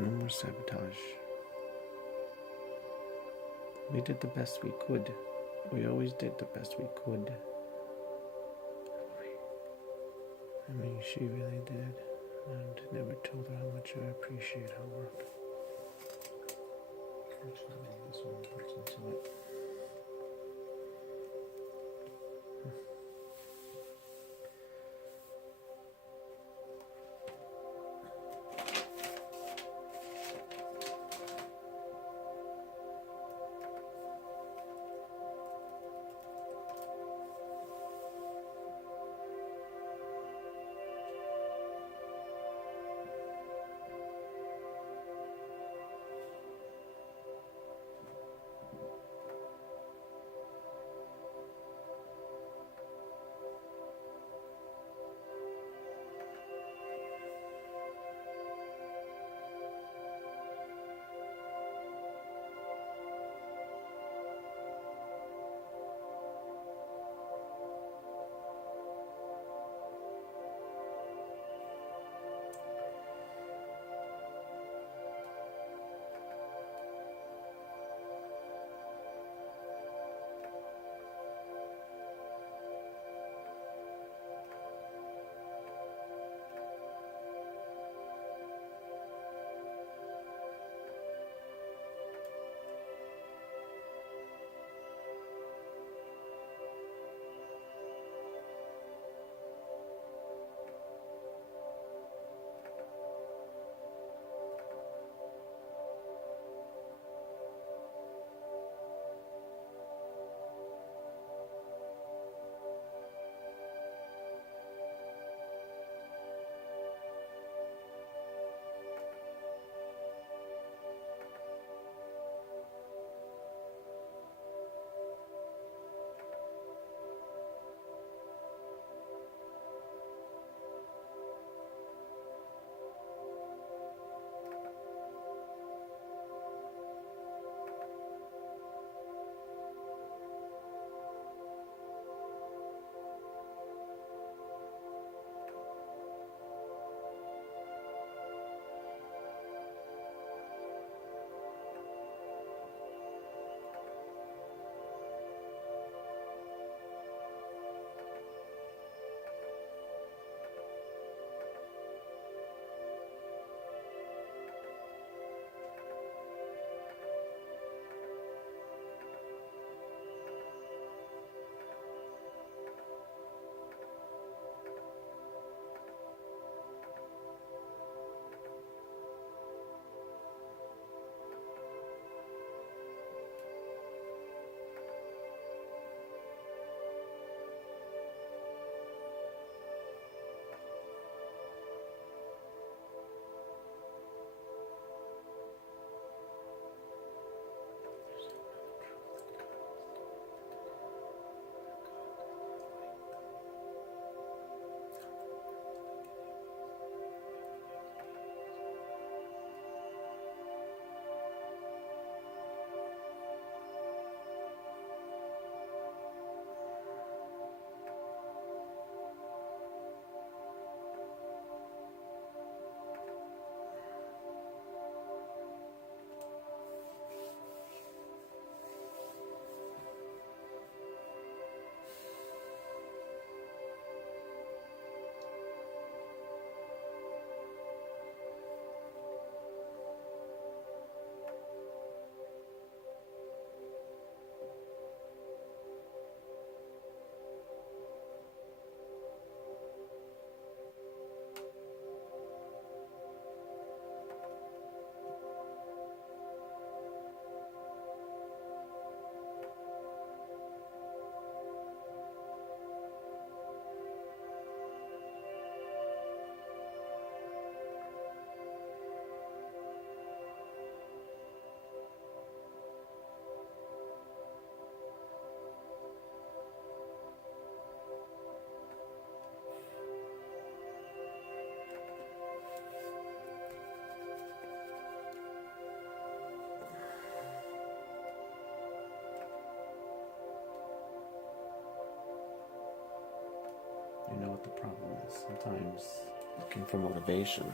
No more sabotage. We did the best we could. We always did the best we could. I mean, she really did. And never told her how much I appreciate her work. Fortunately, this one puts into it. You know what the problem is. Sometimes looking for motivation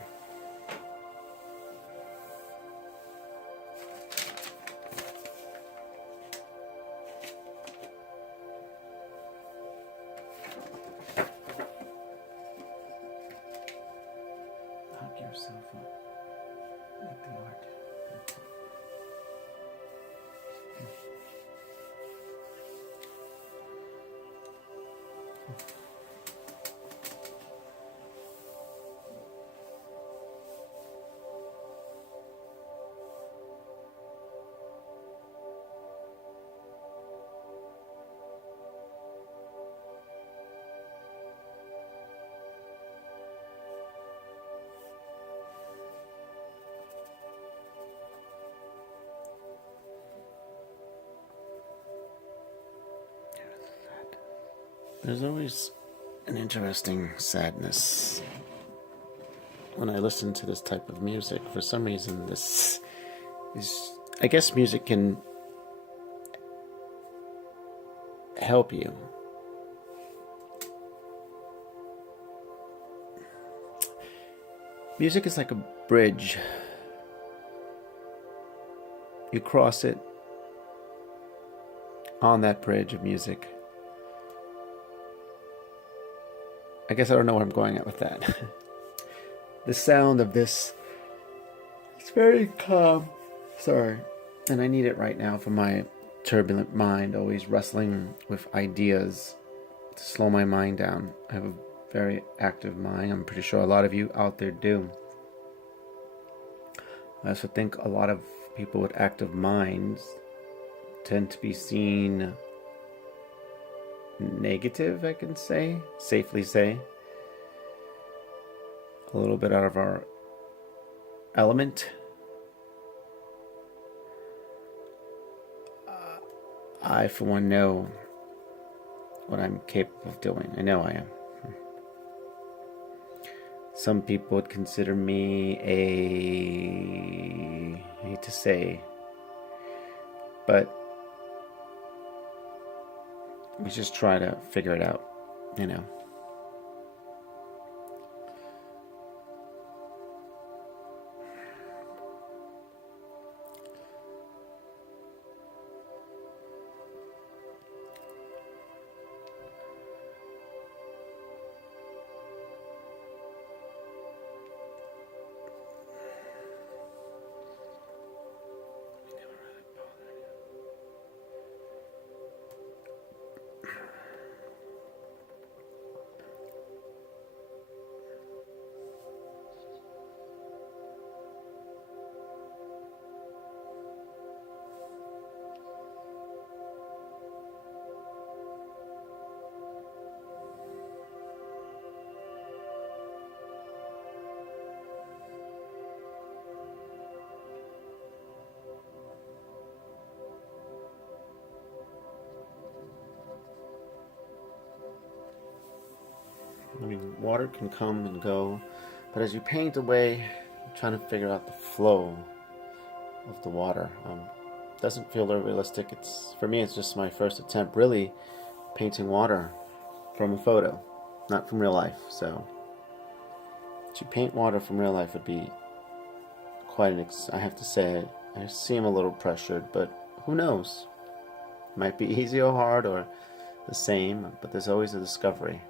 There's always an interesting sadness when I listen to this type of music. For some reason, this is. I guess music can help you. Music is like a bridge. You cross it on that bridge of music. I guess I don't know where I'm going at with that. The sound of this, it's very calm. Sorry. And I need it right now for my turbulent mind, always wrestling with ideas to slow my mind down. I have a very active mind. I'm pretty sure a lot of you out there do. I also think a lot of people with active minds tend to be seen negative, I can say, safely say. A little bit out of our element. I, for one, know what I'm capable of doing. I know I am. Some people would consider me I hate to say, but we just try to figure it out, you know. I mean, water can come and go, but as you paint away, you're trying to figure out the flow of the water. Doesn't feel very realistic. For me, it's just my first attempt, really, painting water from a photo, not from real life. So, to paint water from real life would be quite I have to say, I seem a little pressured, but who knows? It might be easy or hard or the same, but there's always a discovery.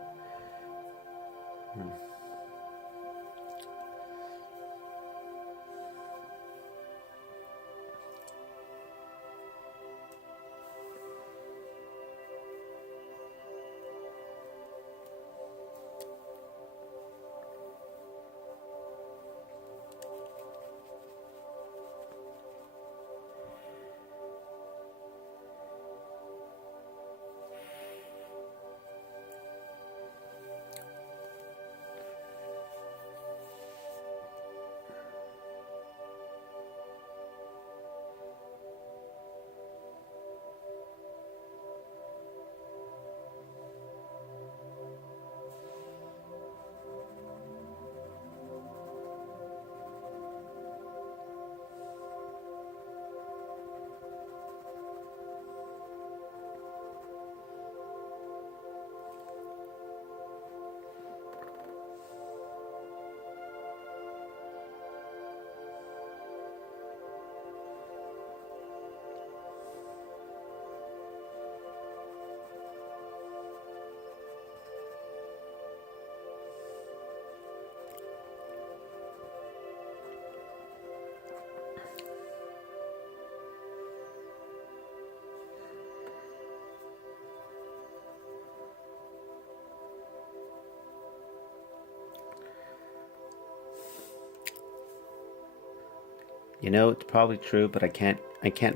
You know, it's probably true, but I can't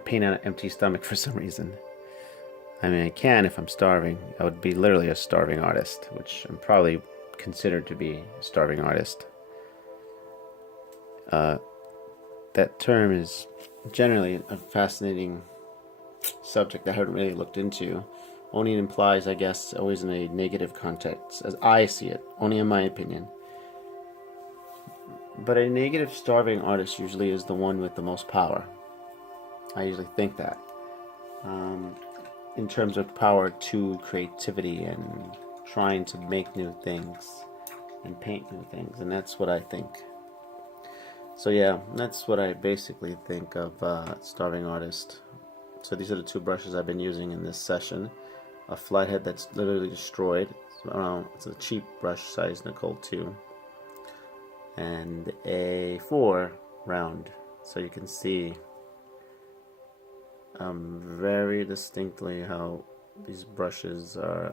paint on an empty stomach for some reason. I mean, I can if I'm starving. I would be literally a starving artist, which I'm probably considered to be a starving artist. That term is generally a fascinating subject that I haven't really looked into. Only implies, I guess, always in a negative context, as I see it, only in my opinion. But a negative starving artist usually is the one with the most power. I usually think that. In terms of power to creativity and trying to make new things and paint new things. And that's what I think. So yeah, that's what I basically think of starving artist. So these are the two brushes I've been using in this session. A flathead that's literally destroyed. It's a cheap brush size Nicole 2. And a 4 round. So you can see very distinctly how these brushes are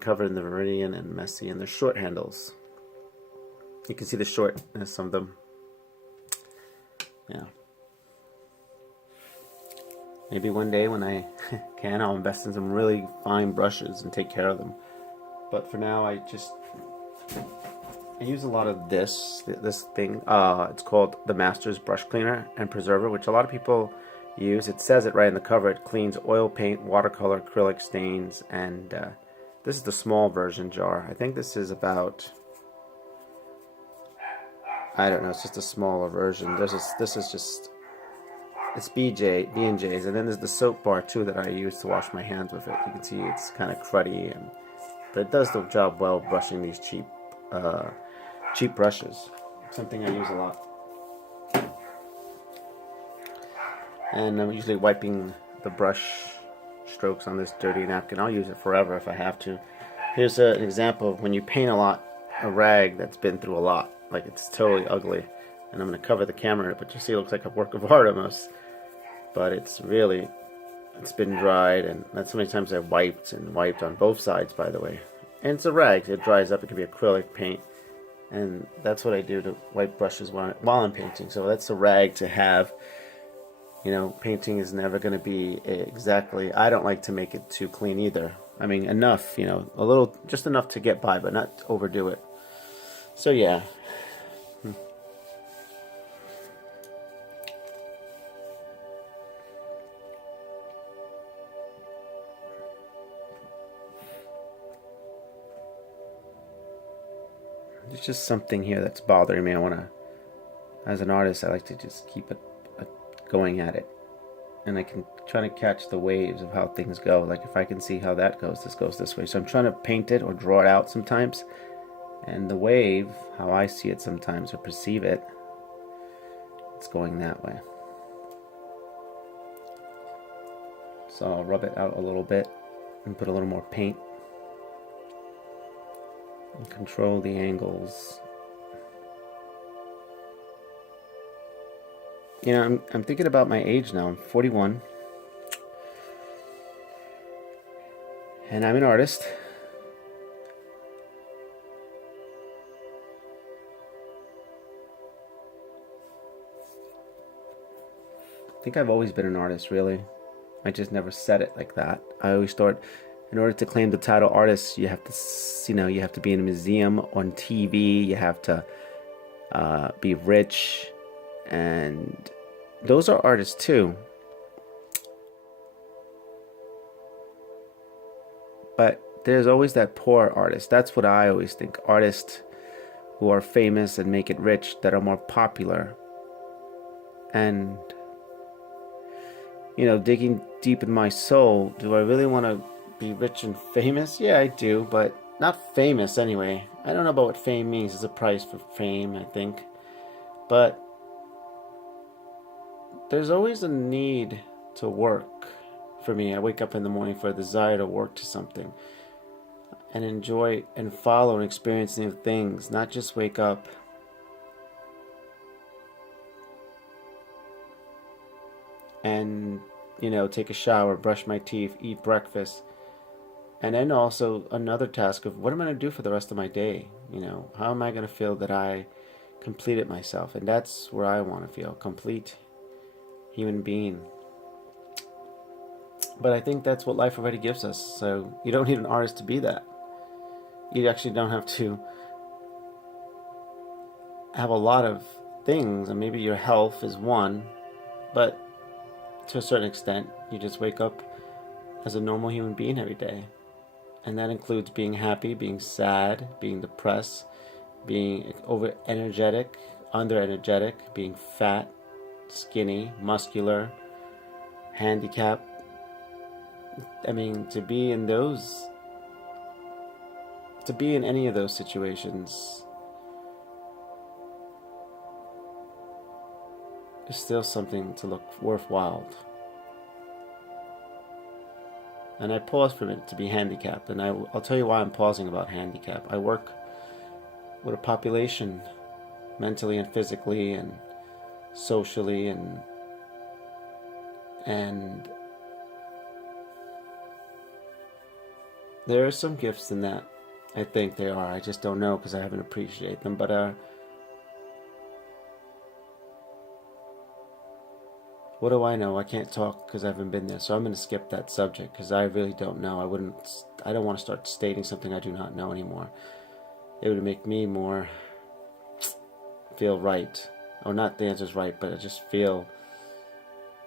covered in the Viridian and messy, and they're short handles. You can see the shortness of them. Yeah. Maybe one day when I can, I'll invest in some really fine brushes and take care of them. But for now, I use a lot of this thing. It's called the Masters Brush Cleaner and Preserver, which a lot of people use. It says it right in the cover. It cleans oil paint, watercolor, acrylic stains, and this is the small version jar. I think this is about, I don't know, it's just a smaller version. This is just, it's B&J's, and then there's the soap bar too that I use to wash my hands with it. You can see it's kind of cruddy, but it does the job well brushing these cheap brushes. Something I use a lot. And I'm usually wiping the brush strokes on this dirty napkin. I'll use it forever if I have to. Here's an example of when you paint a rag that's been through a lot. Like, it's totally ugly. And I'm going to cover the camera, but you see it looks like a work of art almost. But it's been dried, and that's how many times I've wiped on both sides, by the way. And it's a rag, it dries up. It can be acrylic paint, and that's what I do to wipe brushes while I'm painting. So that's a rag to have. You know, painting is never going to be exactly, I don't like to make it too clean either. I mean, enough, you know, just enough to get by, but not overdo it. So yeah. There's just something here that's bothering me. As an artist, I like to just keep it going at it. And I can try to catch the waves of how things go. Like, if I can see how that goes, this goes this way. So I'm trying to paint it or draw it out sometimes. And the wave, how I see it sometimes or perceive it, it's going that way. So I'll rub it out a little bit and put a little more paint. And control the angles. You know, I'm thinking about my age now. I'm 41. And I'm an artist. I think I've always been an artist, really. I just never said it like that. I always thought, in order to claim the title artist, you have to be in a museum, on TV, you have to be rich, and those are artists too. But there's always that poor artist. That's what I always think. Artists who are famous and make it rich, that are more popular. And, you know, digging deep in my soul, do I really want to be rich and famous? Yeah, I do, but not famous anyway. I don't know about what fame means. There's a price for fame, I think. But there's always a need to work for me. I wake up in the morning for a desire to work to something and enjoy and follow and experience new things, not just wake up and, you know, take a shower, brush my teeth, eat breakfast, and then also another task of what am I going to do for the rest of my day? You know, how am I going to feel that I completed myself? And that's where I want to feel, complete human being. But I think that's what life already gives us. So you don't need an artist to be that. You actually don't have to have a lot of things, and maybe your health is one, but to a certain extent. You just wake up as a normal human being every day. And that includes being happy, being sad, being depressed, being over energetic, under energetic, being fat, skinny, muscular, handicapped. I mean, to be in any of those situations is still something to look worthwhile. And I pause for a minute to be handicapped, and I'll tell you why I'm pausing about handicap. I work with a population, mentally and physically and socially, and there are some gifts in that. I think there are. I just don't know because I haven't appreciated them. But what do I know? I can't talk because I haven't been there. So I'm going to skip that subject because I really don't know. I don't want to start stating something I do not know anymore. It would make me more feel right. Or not the answer's right, but I just feel,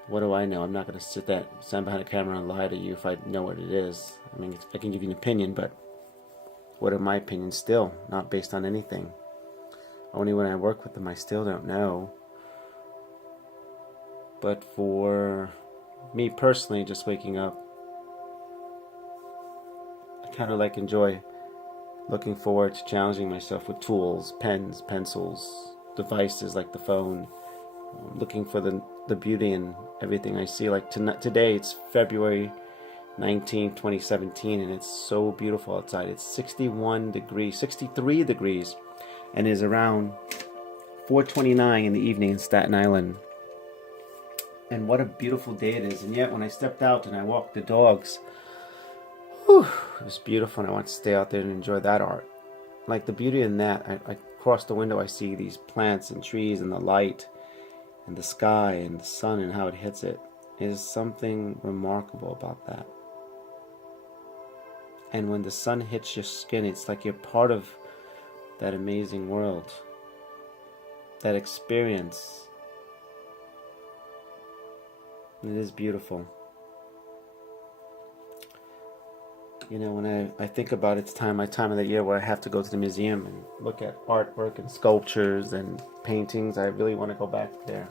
what do I know? I'm not going to stand behind a camera and lie to you if I know what it is. I mean, I can give you an opinion, but what are my opinions still? Not based on anything. Only when I work with them, I still don't know. But for me personally, just waking up, I kind of enjoy looking forward to challenging myself with tools, pens, pencils, devices like the phone, looking for the beauty in everything I see. Like today, it's February 19, 2017, and it's so beautiful outside. It's 63 degrees, and it is around 4:29 in the evening in Staten Island. And what a beautiful day it is. And yet when I stepped out and I walked the dogs, it was beautiful, and I want to stay out there and enjoy that art. Like the beauty in that, I across the window I see these plants and trees and the light and the sky and the sun and how it hits it. Is something remarkable about that. And when the sun hits your skin, it's like you're part of that amazing world, that experience. It is beautiful. You know, when I think about it's my time of the year where I have to go to the museum and look at artwork and sculptures and paintings, I really want to go back there.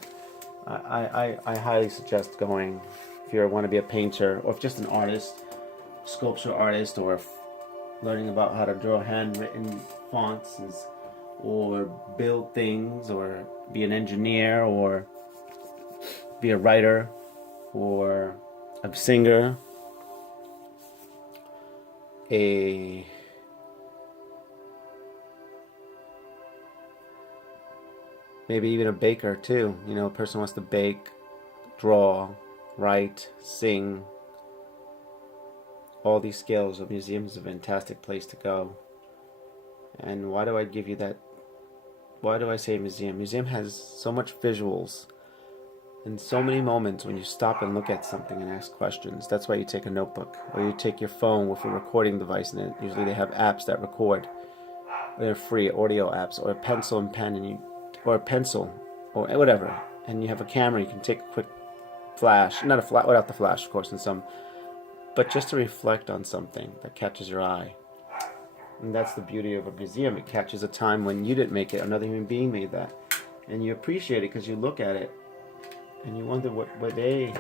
I highly suggest going if you want to be a painter or if just an artist, sculpture artist, or learning about how to draw handwritten fonts or build things, or be an engineer, or be a writer, or a singer, maybe even a baker too. You know, a person wants to bake, draw, write, sing. All these skills. A museum is a fantastic place to go. And why do I give you that? Why do I say museum? Museum has so much visuals and so many moments when you stop and look at something and ask questions. That's why you take a notebook, or you take your phone with a recording device in it. Usually they have apps that record. They're free audio apps, or a pencil and pen, or a pencil, or whatever. And you have a camera. You can take a quick flash, not a flash, without the flash, of course, but just to reflect on something that catches your eye. And that's the beauty of a museum. It catches a time when you didn't make it, another human being made that, and you appreciate it because you look at it and you wonder what they,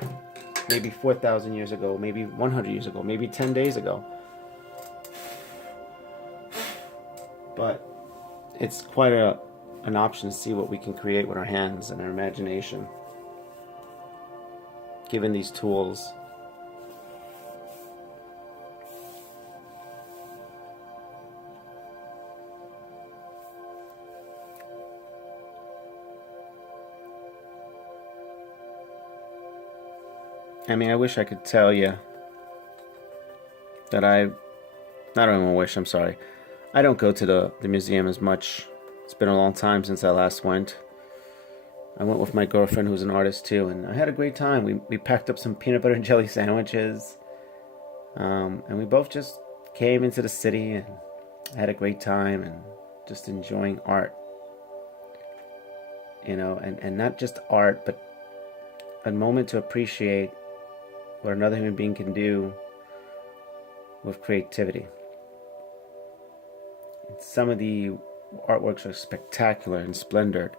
maybe 4,000 years ago, maybe 100 years ago, maybe 10 days ago. But it's quite an option to see what we can create with our hands and our imagination, given these tools. I mean, I wish I could tell you that I don't even wish, I'm sorry. I don't go to the museum as much. It's been a long time since I last went. I went with my girlfriend who's an artist too, and I had a great time. We packed up some peanut butter and jelly sandwiches, and we both just came into the city and had a great time and just enjoying art. You know, and not just art, but a moment to appreciate what another human being can do with creativity. Some of the artworks are spectacular and splendid,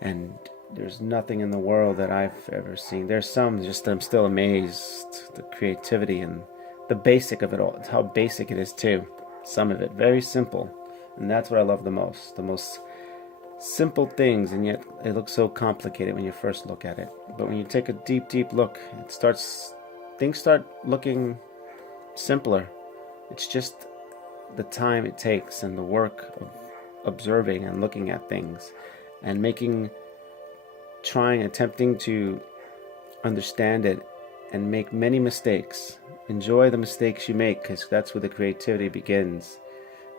and there's nothing in the world that I've ever seen. There's some just that I'm still amazed, the creativity and the basic of it all. It's how basic it is too. Some of it very simple, and that's what I love the most. The most simple things, and yet it looks so complicated when you first look at it. But when you take a deep look, things start looking simpler. It's just the time it takes and the work of observing and looking at things and attempting to understand it and make many mistakes. Enjoy the mistakes you make, because that's where the creativity begins.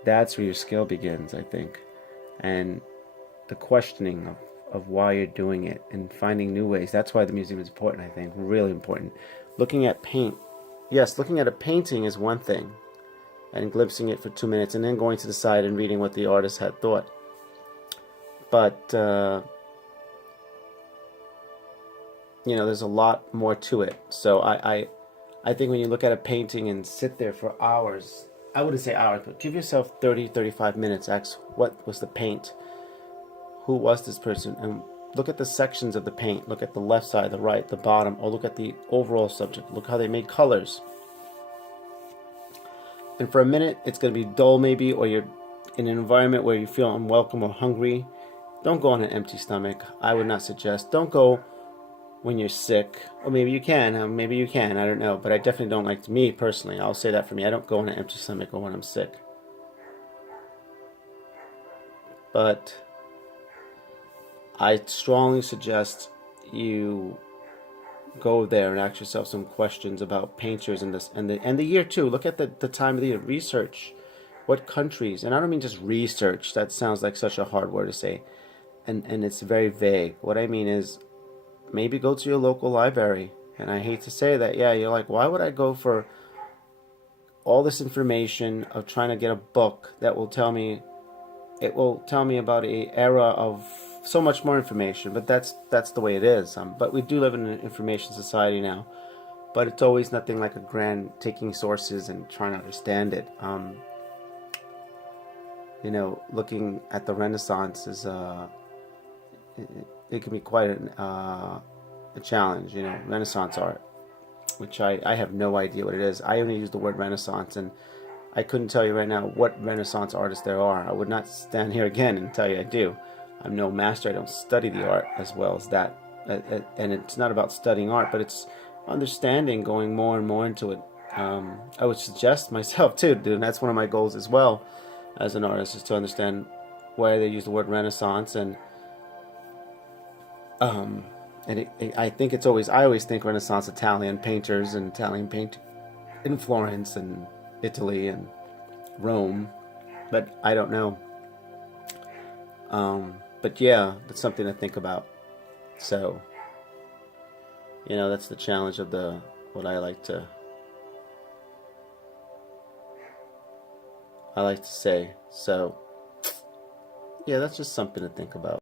That's where your skill begins, I think. And the questioning of why you're doing it and finding new ways. That's why the museum is important, I think. Really important. Looking at paint. Yes, looking at a painting is one thing, and glimpsing it for 2 minutes, and then going to the side and reading what the artist had thought. But, there's a lot more to it. So I think when you look at a painting and sit there for hours, I wouldn't say hours, but give yourself 30, 35 minutes. Ask, what was the paint? Who was this person? And look at the sections of the paint. Look at the left side, the right, the bottom, or look at the overall subject. Look how they made colors. And for a minute, it's going to be dull maybe, or you're in an environment where you feel unwelcome or hungry. Don't go on an empty stomach. I would not suggest. Don't go when you're sick. Or maybe you can. I don't know. But I definitely don't like, me personally, I'll say that for me. I don't go on an empty stomach or when I'm sick. But I strongly suggest you go there and ask yourself some questions about painters and the year too. Look at the time of the year. Research what countries, and I don't mean just research. That sounds like such a hard word to say, and it's very vague. What I mean is, maybe go to your local library. And I hate to say that, yeah, you're like, why would I go for all this information of trying to get a book that will tell me, it will tell me about a era of so much more information. But that's the way it is. But we do live in an information society now. But it's always nothing like a grand taking sources and trying to understand it. Looking at the Renaissance is it can be quite a challenge. Renaissance art, which I have no idea what it is. I only use the word Renaissance, and I couldn't tell you right now what Renaissance artists there are. I would not stand here again and tell you I do. I'm no master. I don't study the art as well as that. And it's not about studying art, but it's understanding, going more and more into it. I would suggest myself too, dude, and that's one of my goals as well as an artist, is to understand why they use the word Renaissance. And I think it's always, I always think Renaissance Italian painters and Italian paint in Florence and Italy and Rome, but I don't know. But yeah, that's something to think about. So, that's the challenge of what I like to say. So, yeah, that's just something to think about.